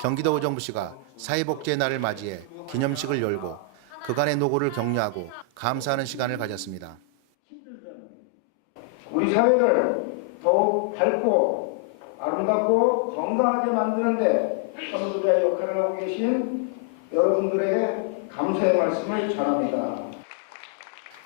경기도 의정부시가 사회복지의 날을 맞이해 기념식을 열고 그간의 노고를 격려하고 감사하는 시간을 가졌습니다. 우리 사회를 더욱 밝고 아름답고 건강하게 만드는데 선두자의 역할을 하고 계신 여러분들에게 감사의 말씀을 전합니다.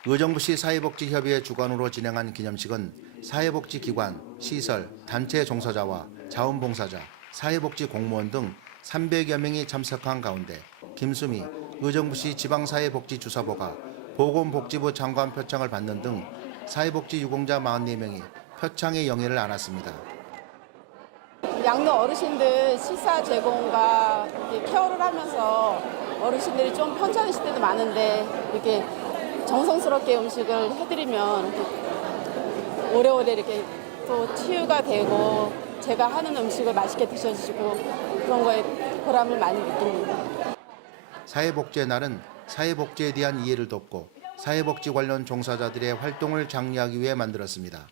의정부시 사회복지협의회 주관으로 진행한 기념식은 사회복지기관, 시설, 단체 종사자와 자원봉사자, 사회복지 공무원 등 300여 명이 참석한 가운데 김수미 의정부시 지방사회복지주사보가 보건복지부 장관 표창을 받는 등 사회복지 유공자 44명이 표창의 영예를 안았습니다. 양로 어르신들 식사 제공과 케어를 하면서 어르신들이 좀 편찮으실 때도 많은데 이렇게 정성스럽게 음식을 해드리면 오래오래 이렇게 또 치유가 되고 제가 하는 음식을 맛있게 드셔주시고 그런 거에 보람을 많이 느낍니다. 사회복지의 날은 사회복지에 대한 이해를 돕고 사회복지 관련 종사자들의 활동을 장려하기 위해 만들었습니다.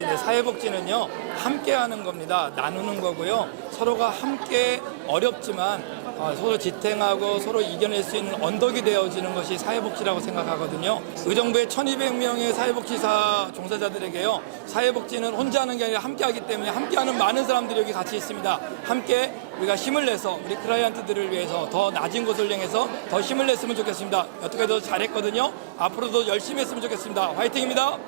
사회복지는요 함께 하는 겁니다 나누는 거고요 서로가 함께 어렵지만 어, 서로 지탱하고 서로 이겨낼 수 있는 언덕이 되어지는 것이 사회복지라고 생각하거든요. 의정부의 1200명의 사회복지사 종사자들에게요 사회복지는 혼자 하는 게 아니라 함께 하기 때문에 함께 하는 많은 사람들이 여기 같이 있습니다. 함께 우리가 힘을 내서 우리 클라이언트들을 위해서 더 낮은 곳을 향해서 더 힘을 냈으면 좋겠습니다. 어떻게든 잘했거든요. 앞으로도 열심히 했으면 좋겠습니다. 화이팅입니다